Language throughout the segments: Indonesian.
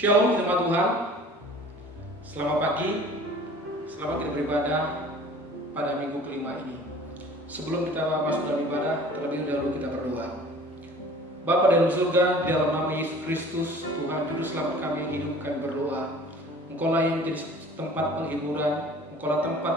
Shalom teman Tuhan. Selamat pagi. Selamat kita beribadah pada minggu kelima ini. Sebelum kita masuk dalam ibadah, terlebih dahulu kita berdoa. Bapa dalam surga, di dalam nama Yesus Kristus, Tuhan Juru Selamat kami yang hidup, kami berdoa. Engkaulah yang menjadi tempat penghiburan, Engkaulah tempat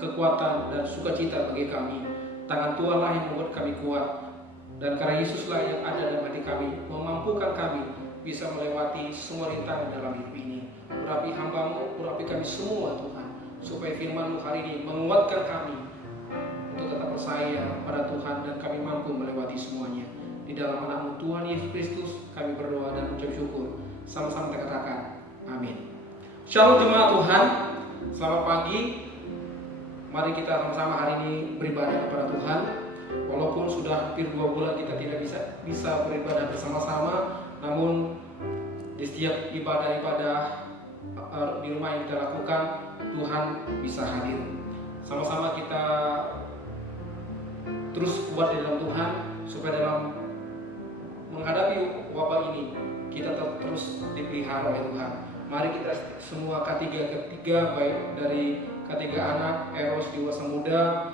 kekuatan dan sukacita bagi kami. Tangan Tuhanlah yang membuat kami kuat. Dan karena Yesuslah yang ada dalam hati kami, memampukan kami bisa melewati semua rintangan dalam hidup ini. Urapi hamba-Mu, urapi kami semua Tuhan, supaya firman-Mu hari ini menguatkan kami untuk tetap percaya pada Tuhan dan kami mampu melewati semuanya. Di dalam nama Tuhan Yesus Kristus kami berdoa dan mengucap syukur. Sama-sama kita katakan amin. Shalom jemaat Tuhan, selamat pagi. Mari kita sama-sama hari ini beribadah kepada Tuhan. Walaupun sudah hampir 2 bulan kita tidak bisa beribadah bersama-sama, namun di setiap ibadah-ibadah di rumah yang kita lakukan, Tuhan bisa hadir. Sama-sama kita terus kuat di dalam Tuhan, supaya dalam menghadapi wabah ini kita terus dipelihara oleh Tuhan. Mari kita semua K3 baik dari K3 anak, Eros dewasa muda,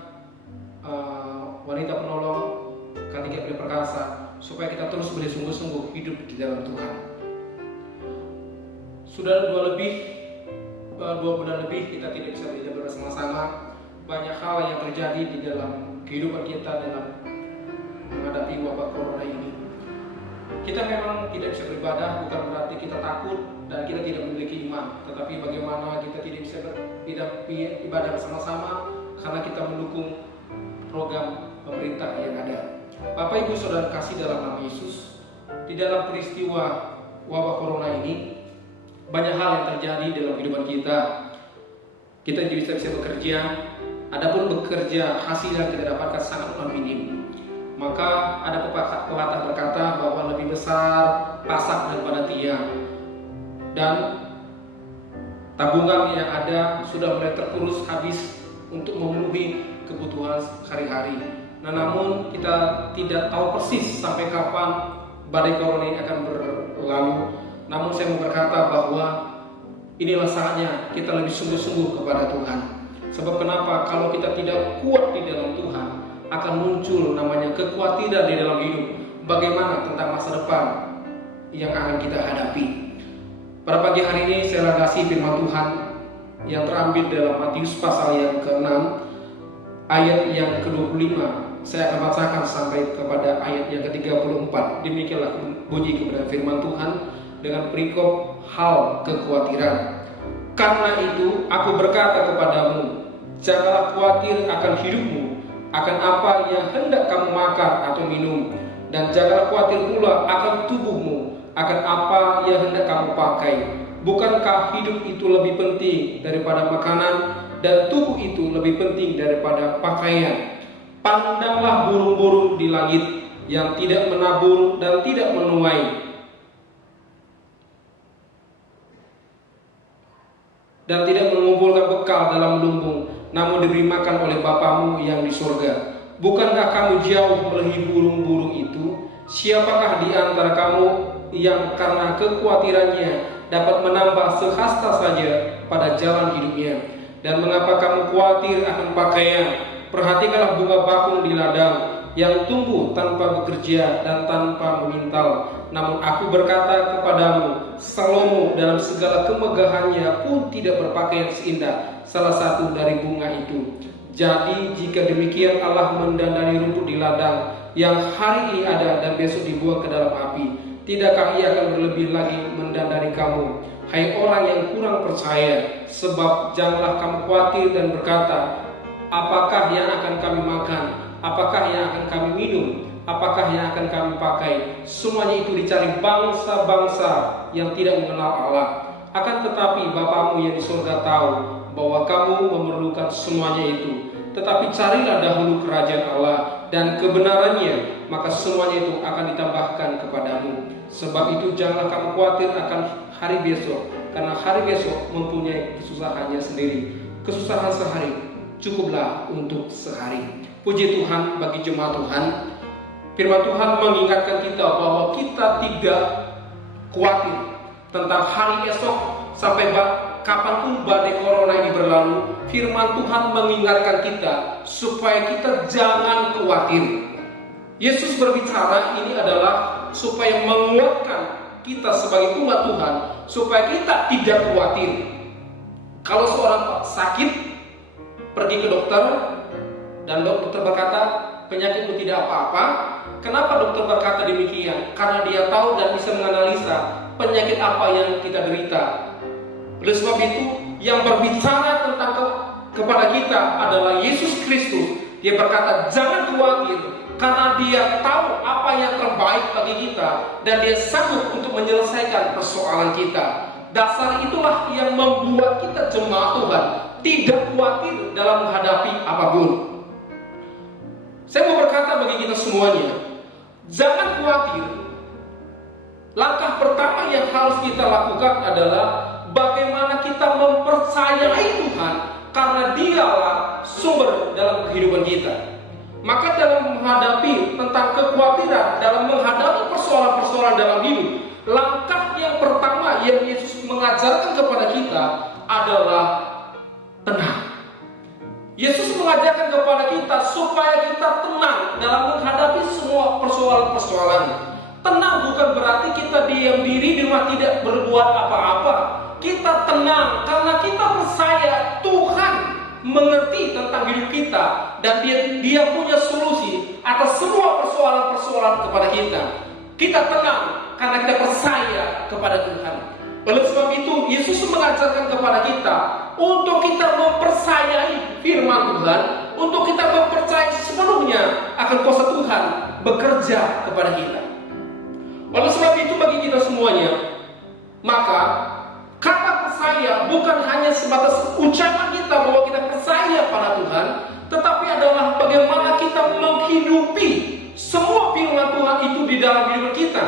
wanita penolong, K3 Pria Perkasa, supaya kita terus boleh sungguh-sungguh hidup di dalam Tuhan. Sudah 2 bulan lebih kita tidak bisa beribadah bersama-sama. Banyak hal yang terjadi di dalam kehidupan kita dalam menghadapi wabah corona ini. Kita memang tidak bisa beribadah bukan berarti kita takut dan kita tidak memiliki iman, tetapi bagaimana kita tidak bisa beribadah bersama-sama karena kita mendukung program pemerintah yang ada. Bapak Ibu Saudara kasih dalam nama Yesus, di dalam peristiwa wabah corona ini banyak hal yang terjadi dalam kehidupan kita. Kita bisa bekerja, adapun bekerja hasil yang kita dapatkan sangat minim. Maka ada pepatah berkata bahwa lebih besar pasak daripada tiang, dan tabungan yang ada sudah mulai terkurus habis untuk memenuhi kebutuhan sehari-hari. Namun kita tidak tahu persis sampai kapan badai corona ini akan berlalu. Namun saya mau berkata bahwa inilah saatnya kita lebih sungguh-sungguh kepada Tuhan. Sebab kenapa? Kalau kita tidak kuat di dalam Tuhan, akan muncul namanya kekhawatiran di dalam hidup. Bagaimana tentang masa depan yang akan kita hadapi? Pada pagi hari ini saya kasih firman Tuhan yang terambil dalam Matius pasal yang ke-6 ayat yang ke-25. Saya akan bacakan sampai kepada ayat yang ke-34. Demikianlah bunyi kepada firman Tuhan dengan perikop hal kekhawatiran. Karena itu aku berkata kepadamu, janganlah khawatir akan hidupmu, akan apa yang hendak kamu makan atau minum, dan janganlah khawatir pula akan tubuhmu, akan apa yang hendak kamu pakai. Bukankah hidup itu lebih penting daripada makanan, dan tubuh itu lebih penting daripada pakaian? Pandanglah burung-burung di langit yang tidak menabur dan tidak menuai dan tidak mengumpulkan bekal dalam lumbung, namun diberi makan oleh Bapamu yang di surga. Bukankah kamu jauh melebihi burung-burung itu? Siapakah di antara kamu yang karena kekhawatirannya dapat menambah sehasta saja pada jalan hidupnya? Dan mengapa kamu khawatir akan pakaian? Perhatikanlah bunga bakung di ladang yang tumbuh tanpa bekerja dan tanpa memintal. Namun aku berkata kepadamu, Salomo dalam segala kemegahannya pun tidak berpakaian seindah salah satu dari bunga itu. Jadi jika demikian Allah mendandani rumput di ladang yang hari ini ada dan besok dibuang ke dalam api, tidakkah Ia akan berlebih lagi mendandani kamu, hai orang yang kurang percaya? Sebab janganlah kamu khawatir dan berkata, apakah yang akan kami makan? Apakah yang akan kami minum? Apakah yang akan kami pakai? Semuanya itu dicari bangsa-bangsa yang tidak mengenal Allah. Akan tetapi Bapamu yang di surga tahu bahwa kamu memerlukan semuanya itu. Tetapi carilah dahulu kerajaan Allah dan kebenarannya, maka semuanya itu akan ditambahkan kepadamu. Sebab itu janganlah kamu khawatir akan hari besok, karena hari besok mempunyai kesusahannya sendiri. Kesusahan sehari cukuplah untuk sehari. Puji Tuhan bagi jemaat Tuhan. Firman Tuhan mengingatkan kita bahwa kita tidak khawatir, tentang hari esok sampai kapanpun badai corona ini berlalu, firman Tuhan mengingatkan kita supaya kita jangan khawatir. Yesus berbicara ini adalah supaya menguatkan kita sebagai umat Tuhan, supaya kita tidak khawatir. Kalau seorang sakit, pergi ke dokter, dan dokter berkata, penyakitmu tidak apa-apa. Kenapa dokter berkata demikian? Karena dia tahu dan bisa menganalisa penyakit apa yang kita derita. Oleh sebab itu, yang berbicara tentang kepada kita adalah Yesus Kristus. Dia berkata, jangan khawatir, karena dia tahu apa yang terbaik bagi kita, dan dia sanggup untuk menyelesaikan persoalan kita. Dasar itulah yang membuat kita jemaat Tuhan tidak khawatir dalam menghadapi apapun. Saya mau berkata bagi kita semuanya, jangan khawatir. Langkah pertama yang harus kita lakukan adalah bagaimana kita mempercayai Tuhan, karena dialah sumber dalam kehidupan kita. Maka dalam menghadapi tentang kekhawatiran, dalam menghadapi persoalan-persoalan dalam hidup, langkah yang pertama yang Yesus mengajarkan kepada kita adalah tenang. Yesus mengajarkan kepada kita supaya kita tenang dalam menghadapi semua persoalan-persoalan. Tenang bukan berarti kita diam diri di rumah tidak berbuat apa-apa. Kita tenang karena kita percaya Tuhan mengerti tentang hidup kita, dan dia punya solusi atas semua persoalan-persoalan kepada kita. Kita tenang karena kita percaya kepada Tuhan. Oleh sebab itu, Yesus mengajarkan kepada kita untuk kita mempercayai firman Tuhan, untuk kita mempercayai sepenuhnya akan kuasa Tuhan bekerja kepada kita. Oleh sebab itu, bagi kita semuanya, maka kata percaya bukan hanya sebatas ucapan kita bahwa kita percaya pada Tuhan, tetapi adalah bagaimana kita menghidupi semua firman Tuhan itu di dalam hidup kita.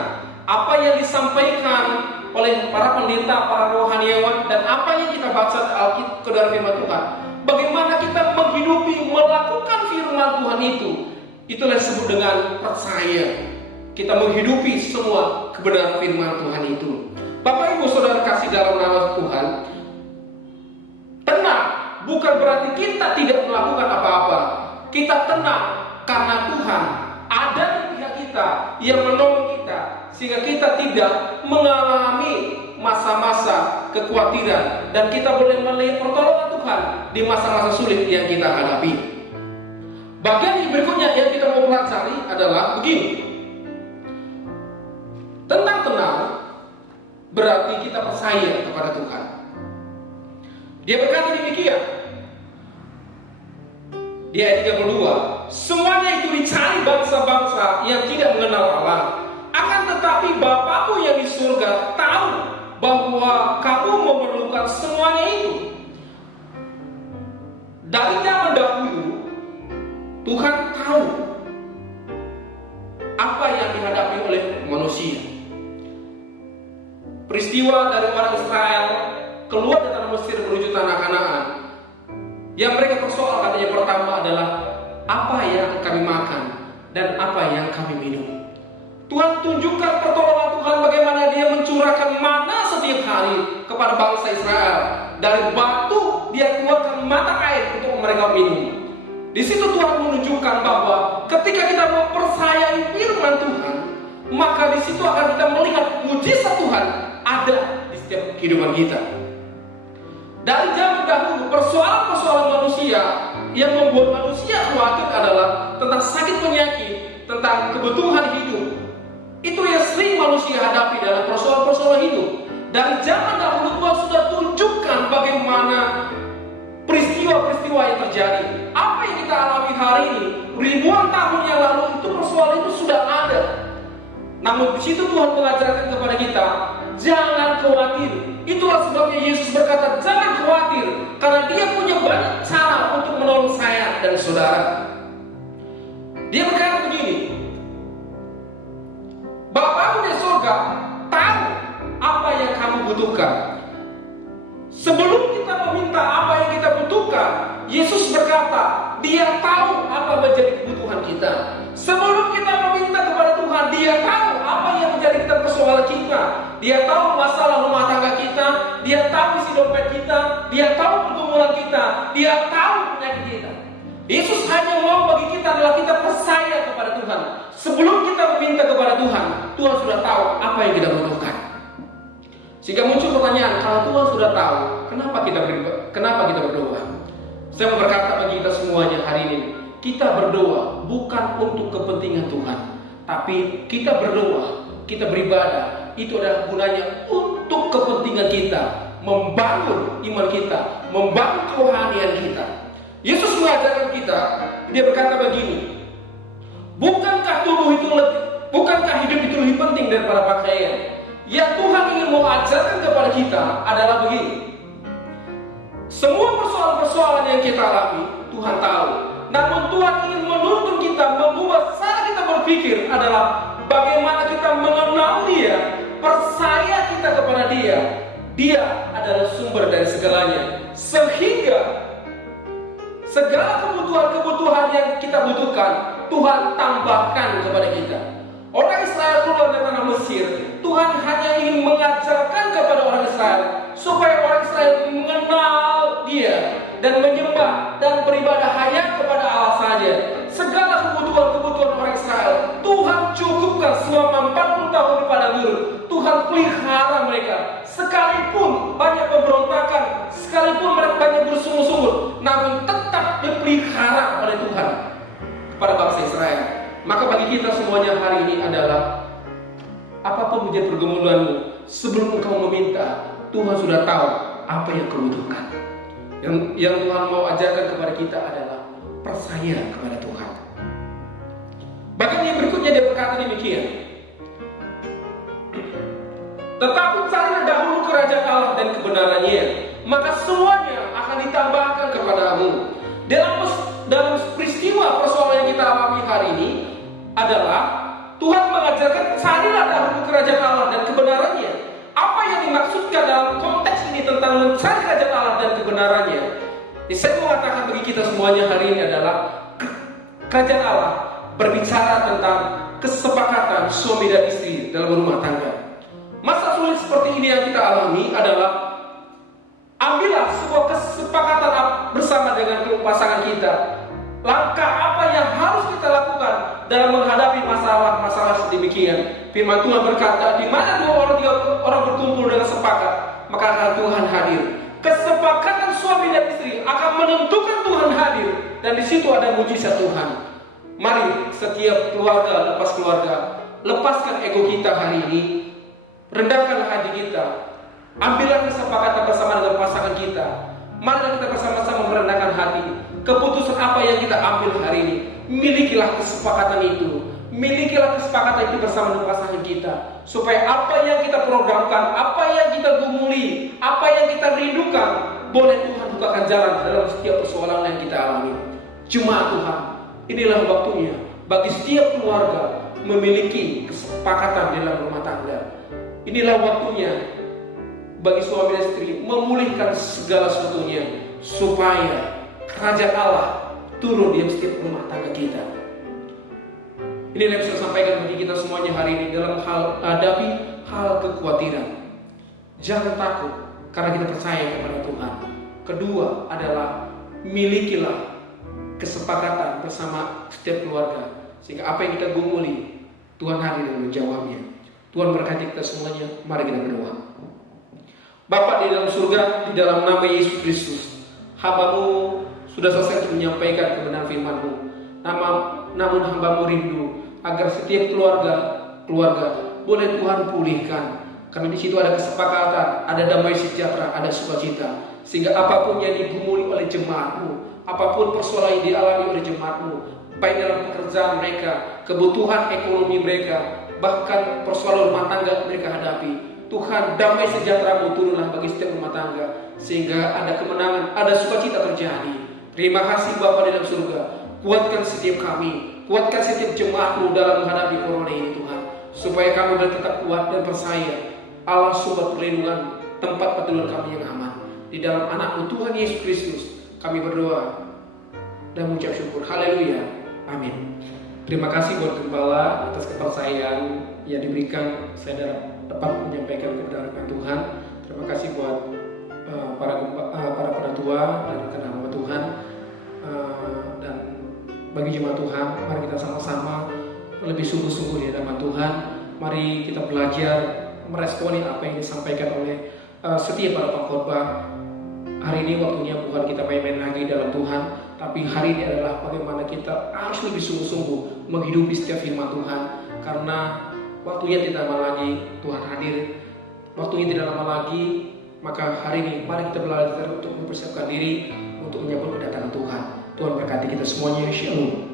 Apa yang disampaikan oleh para pendeta, para rohaniawan, dan apa yang kita baca ke dalam firman Tuhan, bagaimana kita menghidupi, melakukan firman Tuhan itulah disebut dengan percaya. Kita menghidupi semua kebenaran firman Tuhan itu. Bapak Ibu Saudara kasih dalam nama Tuhan, tenang bukan berarti kita tidak melakukan apa-apa. Kita tenang karena Tuhan ada di pihak kita yang menolong kita, sehingga kita tidak mengalami masa-masa kekhawatiran, dan kita boleh melihat pertolongan Tuhan di masa-masa sulit yang kita hadapi. Bagian berikutnya yang kita mau pelajari adalah begini. Tenang berarti kita percaya kepada Tuhan. Dia berkata demikian di ayat 32, semuanya itu dicari bangsa-bangsa yang tidak mengenal Allah, akan tetapi Bapamu yang di surga tahu bahwa kamu memerlukan semuanya itu. Dari zaman dahulu Tuhan tahu apa yang dihadapi oleh manusia. Peristiwa dari orang Israel keluar dari tanah Mesir menuju tanah Kanaan, yang mereka persoal katanya pertama adalah apa yang kami makan dan apa yang kami minum. Tuhan tunjukkan pertolongan Tuhan bagaimana dia mencurahkan mana setiap hari kepada bangsa Israel. Dari batu dia keluarkan mata air untuk mereka minum. Di situ Tuhan menunjukkan bahwa ketika kita mempercayai firman Tuhan, maka di situ akan kita melihat mujizat Tuhan ada di setiap kehidupan kita. Dari zaman dahulu, persoalan-persoalan manusia yang membuat manusia khawatir adalah tentang sakit penyakit, tentang kebutuhan hidup. Itu yang sering manusia hadapi dalam persoalan-persoalan hidup. Dari zaman dahulu Tuhan sudah tunjukkan bagaimana peristiwa-peristiwa yang terjadi. Apa yang kita alami hari ini, ribuan tahun yang lalu itu persoalan itu sudah ada. Namun di situ Tuhan mengajarkan kepada kita, jangan khawatir. Itulah sebabnya Yesus berkata, jangan khawatir, karena Dia punya banyak cara untuk menolong saya dan saudara. Dia berkata begini, Bapamu di surga tahu apa yang kamu butuhkan. Sebelum kita meminta apa yang kita butuhkan, Yesus berkata, Dia tahu apa menjadi kebutuhan kita. Sebelum kita meminta kepada Tuhan, Dia tahu apa yang menjadi kita persoalan kita, Dia tahu masalah rumah tangga kita, Dia tahu isi dompet kita, Dia tahu pergumulan kita, Dia tahu penyakit kita. Yesus hanya mau bagi kita adalah kita percaya kepada Tuhan. Sebelum kita meminta kepada Tuhan, Tuhan sudah tahu apa yang kita butuhkan. Sehingga muncul pertanyaan, kalau Tuhan sudah tahu, kenapa kita berdoa? Saya mau berkata bagi kita semuanya hari ini, kita berdoa bukan untuk kepentingan Tuhan, tapi kita berdoa, kita beribadah, itu adalah gunanya untuk kepentingan kita, membangun iman kita, membangun kerohanian kita. Yesus mengajarkan kita, Dia berkata begini, bukankah hidup itu lebih penting daripada pakaian? Yang Tuhan ingin mau ajarkan kepada kita adalah begini, semua persoalan-persoalan yang kita alami, Tuhan tahu. Namun Tuhan ingin menuntun kita, membuat cara kita berpikir adalah bagaimana kita mengenal Dia, percaya kita kepada Dia. Dia adalah sumber dari segalanya. Sehingga segala kebutuhan yang kita butuhkan, Tuhan tambahkan kepada kita. Orang Israel keluar dari tanah Mesir, Tuhan hanya ingin mengajarkan kepada orang Israel supaya orang Israel mengenal Dia dan menyembah dan beribadah hanya kepada Allah saja. Segala kebutuhan orang Israel Tuhan cukupkan selama 40 tahun di padang gurun. Tuhan pelihara mereka, sekalipun banyak pemberontakan, sekalipun mereka banyak bersungguh-sungguh, namun tetap dipelihara oleh Tuhan kepada bangsa Israel. Maka bagi kita semuanya hari ini adalah, apapun menjadi pergumulanmu, sebelum engkau meminta, Tuhan sudah tahu apa yang kau butuhkan. Yang Tuhan mau ajarkan kepada kita adalah percaya kepada Tuhan. Bahkan yang berikutnya Dia berkata demikian, tetapi carilah dahulu kerajaan Allah dan kebenarannya, maka semuanya akan ditambahkan kepadamu. Dalam peristiwa persoalan yang kita alami hari ini adalah Tuhan mengajarkan carilah dahulu kerajaan Allah dan kebenarannya. Apa yang dimaksudkan dalam konteks ini tentang mencari kerajaan Allah dan kebenarannya? Saya mau katakan bagi kita semuanya hari ini adalah kerajaan Allah berbicara tentang kesepakatan suami dan istri dalam rumah tangga. Masa sulit seperti ini yang kita alami adalah, ambillah sebuah kesepakatan bersama dengan pasangan kita. Langkah apa yang harus kita lakukan dalam menghadapi masalah-masalah sedemikian? Firman Tuhan berkata, di mana 2 orang berkumpul dengan sepakat, maka akan Tuhan hadir. Kesepakatan suami dan istri akan menentukan Tuhan hadir, dan di situ ada mujizat Tuhan. Mari setiap keluarga, lepaskan ego kita hari ini, rendahkan hati kita, ambillah kesepakatan bersama dengan pasangan kita. Mari kita bersama-sama merendahkan hati. Keputusan apa yang kita ambil hari ini, milikilah kesepakatan itu. Milikilah kesepakatan itu bersama dengan pasangan kita, supaya apa yang kita programkan, apa yang kita gumuli, apa yang kita rindukan, boleh Tuhan bukakan jalan dalam setiap persoalan yang kita alami. Jemaat Tuhan, inilah waktunya bagi setiap keluarga memiliki kesepakatan dalam rumah tangga. Inilah waktunya bagi suami dan istri memulihkan segala sesuatunya, supaya kerajaan Allah turun di setiap rumah tangga kita. Ini yang saya sampaikan bagi kita semuanya hari ini dalam hal hadapi hal kekhawatiran. Jangan takut karena kita percaya kepada Tuhan. Kedua adalah milikilah kesepakatan bersama setiap keluarga, sehingga apa yang kita gumuli Tuhan hadir dan menjawabnya. Tuhan berkati kita semuanya. Mari kita berdoa. Bapa di dalam surga, di dalam nama Yesus Kristus, hamba-Mu sudah selesai menyampaikan kebenaran firman-Mu. Namun hamba-Mu rindu agar setiap keluarga boleh Tuhan pulihkan, karena di situ ada kesepakatan, ada damai sejahtera, ada sukacita, sehingga apapun yang digumuli oleh jemaat-Mu, apapun persoalan yang dialami oleh jemaat-Mu, baik dalam pekerjaan mereka, kebutuhan ekonomi mereka, bahkan persoalan rumah tangga mereka hadapi, Tuhan, damai sejahtera-Mu turunlah bagi setiap rumah tangga, sehingga ada kemenangan, ada sukacita terjadi. Terima kasih Bapa di dalam surga. Kuatkan setiap kami, kuatkan setiap jemaat-Mu dalam menghadapi corona ini Tuhan, supaya kami boleh tetap kuat dan percaya Allah sumber perlindungan, tempat perlindungan kami yang aman. Di dalam anak-Mu Tuhan Yesus Kristus kami berdoa dan mengucap syukur. Haleluya. Amin. Terima kasih buat Gembala atas kepercayaan yang diberikan saya dapat menyampaikan kebenaran Tuhan. Terima kasih buat para penatua dan rekan hamba Tuhan, dan bagi jemaat Tuhan, mari kita sama-sama lebih sungguh-sungguh di hadapan Tuhan. Mari kita belajar meresponi apa yang disampaikan oleh setiap para pengkhotbah. Hari ini waktunya bukan kita main-main lagi dalam Tuhan, tapi hari ini adalah bagaimana kita harus lebih sungguh-sungguh menghidupi setiap firman Tuhan, karena waktunya tidak lama lagi Tuhan hadir. Waktunya tidak lama lagi, maka hari ini mari kita belajar untuk mempersiapkan diri untuk menyambut kedatangan Tuhan. Tuhan berkati kita semuanya. Shalom.